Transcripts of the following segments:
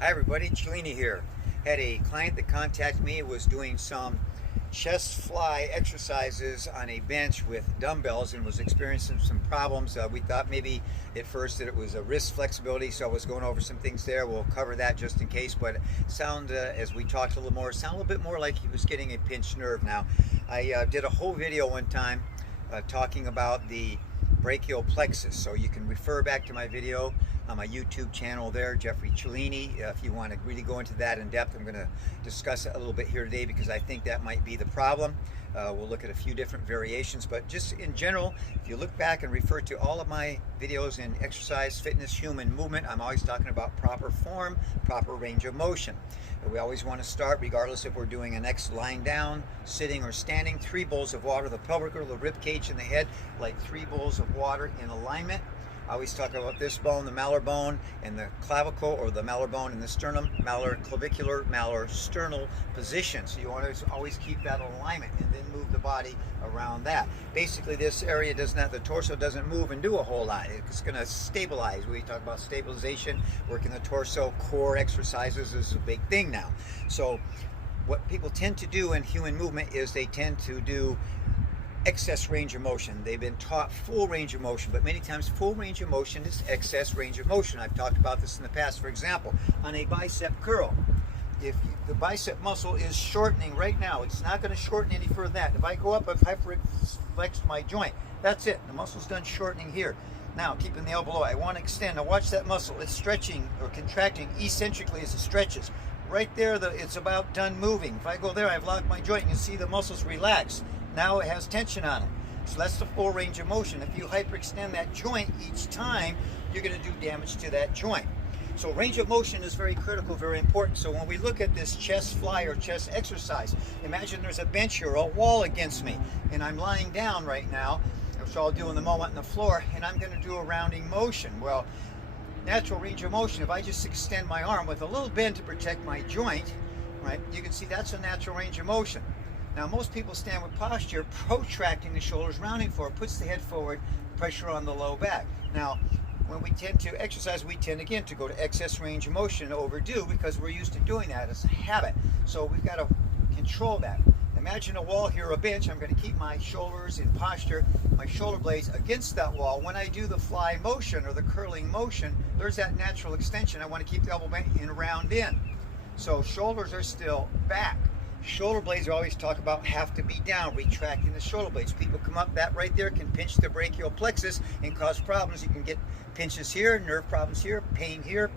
Hi everybody, Cellini here. Had a client that contacted me, was doing some chest fly exercises on a bench with dumbbells and was experiencing some problems. We thought maybe at first that it was a wrist flexibility, so I was going over some things there. We'll cover that just in case, but as we talked a little more, sound a little bit more like he was getting a pinched nerve. Now, I did a whole video one time talking about the brachial plexus, so you can refer back to my video on my YouTube channel there, Jeffrey Cellini, if you want to really go into that in depth. I'm going to discuss it a little bit here today because I think that might be the problem. We'll look at a few different variations, but just in general, if you look back and refer to all of my videos in exercise, fitness, human movement, I'm always talking about proper form, proper range of motion. We always want to start, regardless if we're doing an X lying down, sitting, or standing, 3 bowls of water, the pelvic girdle, the rib cage, and the head, like 3 bowls of water in alignment. I always talk about this bone, the malar bone, and the clavicle, or the malar bone and the sternum, malar clavicular, malar sternal position. So you want to always keep that alignment and then move the body around that. Basically, this area does not, the torso doesn't move and do a whole lot. It's going to stabilize. We talk about stabilization, working the torso, core exercises is a big thing now. So what people tend to do in human movement is they tend to do excess range of motion. They've been taught full range of motion, but many times full range of motion is excess range of motion. I've talked about this in the past. For example, on a bicep curl, if the bicep muscle is shortening right now, it's not going to shorten any further than that. If I go up, I've hyperflexed my joint. That's it. The muscle's done shortening here. Now, keeping the elbow low, I want to extend. Now watch that muscle. It's stretching or contracting eccentrically as it stretches. Right there, it's about done moving. If I go there, I've locked my joint. You can see the muscles relax. Now it has tension on it. So that's the full range of motion. If you hyperextend that joint each time, you're going to do damage to that joint. So range of motion is very critical, very important. So when we look at this chest fly or chest exercise, imagine there's a bench here, a wall against me, and I'm lying down right now, which I'll do in the moment on the floor, and I'm going to do a rounding motion. Well, natural range of motion, if I just extend my arm with a little bend to protect my joint, right, you can see that's a natural range of motion. Now, most people stand with posture, protracting the shoulders, rounding forward, puts the head forward, pressure on the low back. Now, when we tend to exercise, we tend again to go to excess range of motion, overdo, because we're used to doing that as a habit. So we've got to control that. Imagine a wall here, a bench. I'm going to keep my shoulders in posture, my shoulder blades against that wall. When I do the fly motion or the curling motion, there's that natural extension. I want to keep the elbow bent and round in. So shoulders are still back. Shoulder blades, I always talk about, have to be down, retracting the shoulder blades. People come up, that right there can pinch the brachial plexus and cause problems. You can get pinches here, nerve problems here, pain here,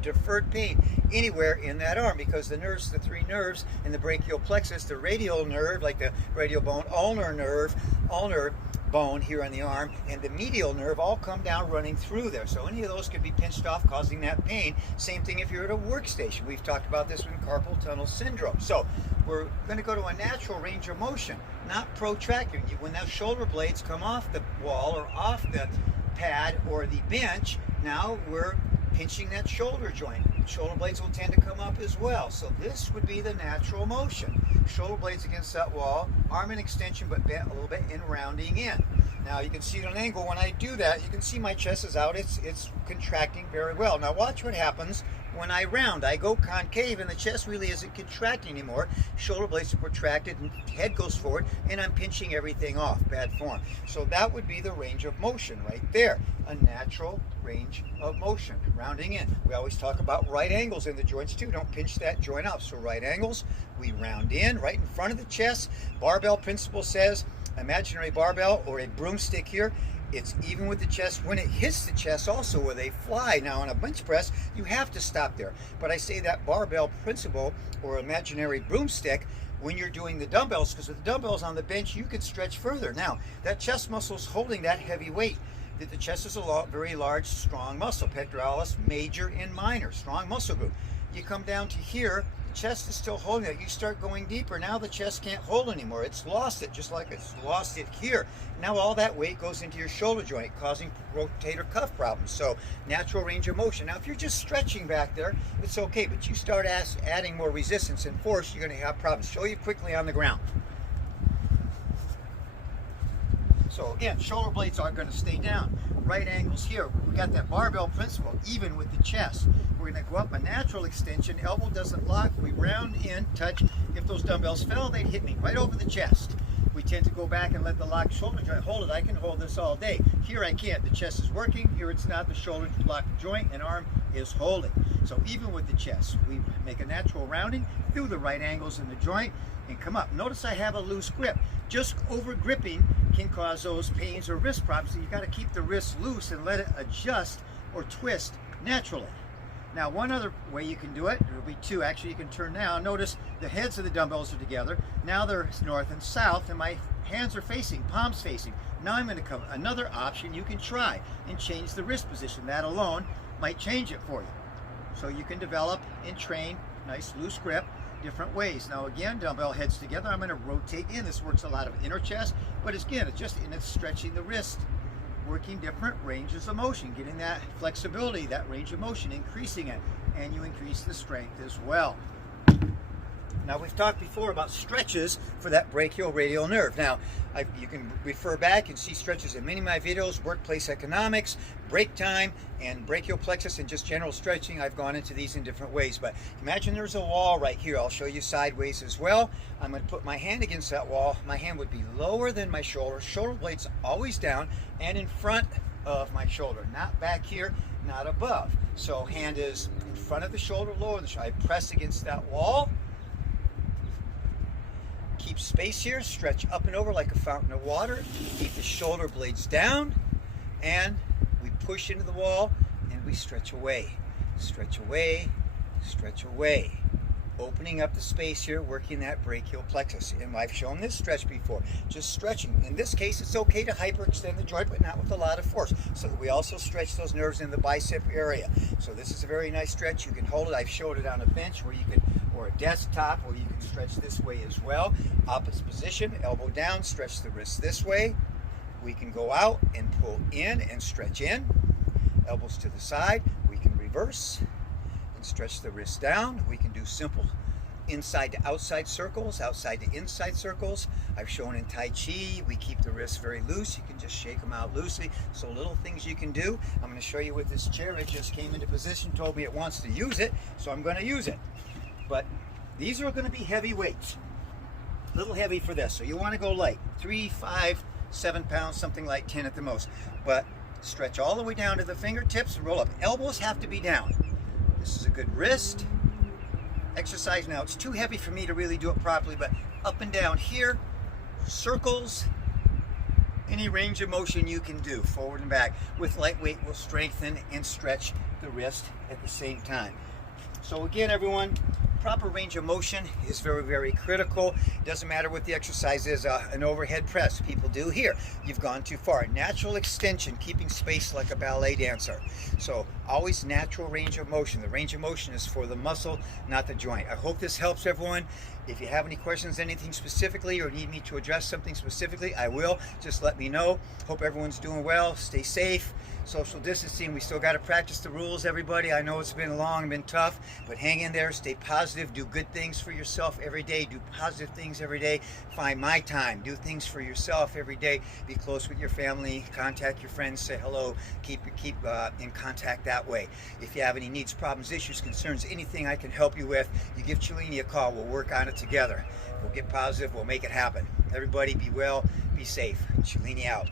deferred pain anywhere in that arm, because the nerves, the 3 nerves in the brachial plexus, the radial nerve, like the radial bone, ulnar bone here on the arm, and the medial nerve all come down running through there. So any of those could be pinched off, causing that pain. Same thing if you're at a workstation. We've talked about this with carpal tunnel syndrome. So we're going to go to a natural range of motion, not protracting. When those shoulder blades come off the wall or off the pad or the bench, now we're pinching that shoulder joint. Shoulder blades will tend to come up as well. So this would be the natural motion. Shoulder blades against that wall, arm in extension but bent a little bit and rounding in. Now you can see at an angle when I do that, you can see my chest is out, it's contracting very well. Now watch what happens when I round. I go concave and the chest really isn't contracting anymore. Shoulder blades are protracted and head goes forward, and I'm pinching everything off, bad form. So that would be the range of motion right there, a natural range of motion, rounding in. We always talk about right angles in the joints too. Don't pinch that joint up. So right angles, we round in right in front of the chest. Barbell principle says, imaginary barbell or a broomstick here, it's even with the chest when it hits the chest also, where they fly. Now on a bench press, you have to stop there. But I say that barbell principle or imaginary broomstick when you're doing the dumbbells, because with the dumbbells on the bench, you can stretch further. Now, that chest muscle is holding that heavy weight. That the chest is a very large, strong muscle, pectoralis major and minor, strong muscle group. You come down to here, the chest is still holding it. You start going deeper. Now the chest can't hold anymore. It's lost it, just like it's lost it here. Now all that weight goes into your shoulder joint, causing rotator cuff problems. So natural range of motion. Now if you're just stretching back there, it's okay, but you start adding more resistance and force, you're going to have problems. Show you quickly on the ground. So again, shoulder blades aren't going to stay down. right angles here. We got that barbell principle, even with the chest. We're gonna go up a natural extension, elbow doesn't lock, we round in, touch. If those dumbbells fell, they'd hit me right over the chest. We tend to go back and let the locked shoulder joint hold it. I can hold this all day. Here I can't. The chest is working. Here it's not. The shoulder locked joint and arm is holding. So even with the chest, we make a natural rounding through the right angles in the joint and come up. Notice I have a loose grip. Just over gripping can cause those pains or wrist problems. So you got to keep the wrist loose and let it adjust or twist naturally. Now, one other way you can do it, there'll be two actually, you can turn now. Notice the heads of the dumbbells are together. Now they're north and south, and my hands are facing, palms facing. Now I'm going to come. Another option you can try and change the wrist position. That alone might change it for you. So you can develop and train nice loose grip different ways. Now again, dumbbell heads together, I'm going to rotate in. This works a lot of inner chest, but again, it's stretching the wrist. Working different ranges of motion, getting that flexibility, that range of motion, increasing it, and you increase the strength as well. Now, we've talked before about stretches for that brachioradial nerve. Now, you can refer back and see stretches in many of my videos, workplace economics, break time, and brachial plexus, and just general stretching. I've gone into these in different ways, but imagine there's a wall right here. I'll show you sideways as well. I'm going to put my hand against that wall. My hand would be lower than my shoulder blade's always down and in front of my shoulder, not back here, not above. So hand is in front of the shoulder, lower the shoulder. I press against that wall. Keep space here, stretch up and over like a fountain of water. Keep the shoulder blades down, and we push into the wall, and we stretch away. Stretch away, stretch away. Opening up the space here, working that brachial plexus. And I've shown this stretch before, just stretching. In this case, it's okay to hyperextend the joint, but not with a lot of force, so that we also stretch those nerves in the bicep area. So this is a very nice stretch. You can hold it. I've showed it on a bench where you can, or a desktop where you can stretch this way as well. Opposite position, elbow down, stretch the wrist this way. We can go out and pull in and stretch in. Elbows to the side. We can reverse and stretch the wrist down. We can do simple inside to outside circles, outside to inside circles. I've shown in Tai Chi, we keep the wrists very loose. You can just shake them out loosely. So little things you can do. I'm going to show you with this chair. It just came into position, told me it wants to use it, so I'm going to use it. But these are going to be heavy weights. A little heavy for this, so you want to go light. 3, 5, 7 pounds, something like 10 at the most. But stretch all the way down to the fingertips and roll up. Elbows have to be down. This is a good wrist exercise. Now, it's too heavy for me to really do it properly, but up and down here, circles, any range of motion you can do, forward and back. With lightweight, will strengthen and stretch the wrist at the same time. So again, everyone, proper range of motion is very, very critical. It doesn't matter what the exercise is. An overhead press, people do here. You've gone too far. Natural extension, keeping space like a ballet dancer. So always natural range of motion. The range of motion is for the muscle, not the joint. I hope this helps everyone. If you have any questions, anything specifically, or need me to address something specifically, I will. Just let me know. Hope everyone's doing well. Stay safe. Social distancing, we still got to practice the rules, everybody. I know it's been long, been tough, but hang in there, stay positive, do good things for yourself every day, do positive things every day. Find my time, do things for yourself every day. Be close with your family, contact your friends, say hello, keep in contact that way. If you have any needs, problems, issues, concerns, anything I can help you with, you give Cellini a call. We'll work on it together. We'll get positive, we'll make it happen. Everybody be well, be safe. Cellini out.